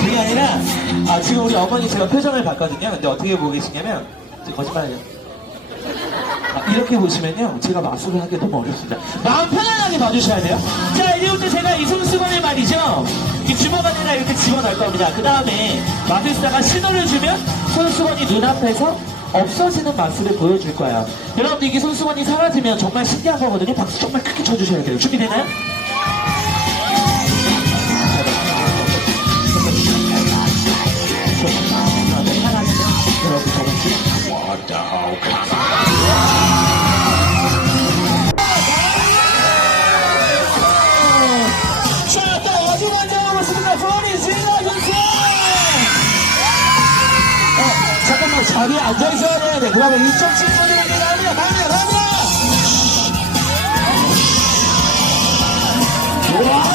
그게 아니라 아, 지금 우리 어머니 제가 표정을 봤거든요. 근데 어떻게 보고 계시냐면 거짓말이에요. 아, 이렇게 보시면요, 제가 마술을 하기 너무 어렵습니다. 마음 편안하게 봐주셔야 돼요. 자, 이제부터 제가 이승수건의 말이죠. 이 주먹 안에다 이렇게 집어넣을 겁니다. 그 다음에 마술사가 신호를 주면 손수건이 눈앞에서 없어지는 마술을 보여줄 거예요. 여러분들 이게 손수건이 사라지면 정말 신기한 거거든요. 박수 정말 크게 쳐주셔야 돼요. 준비되나요? 자리에 앉아있어야 되는데, 그러면 이쪽 친구들에게 갑니다, 갑니다, 갑니다! 와!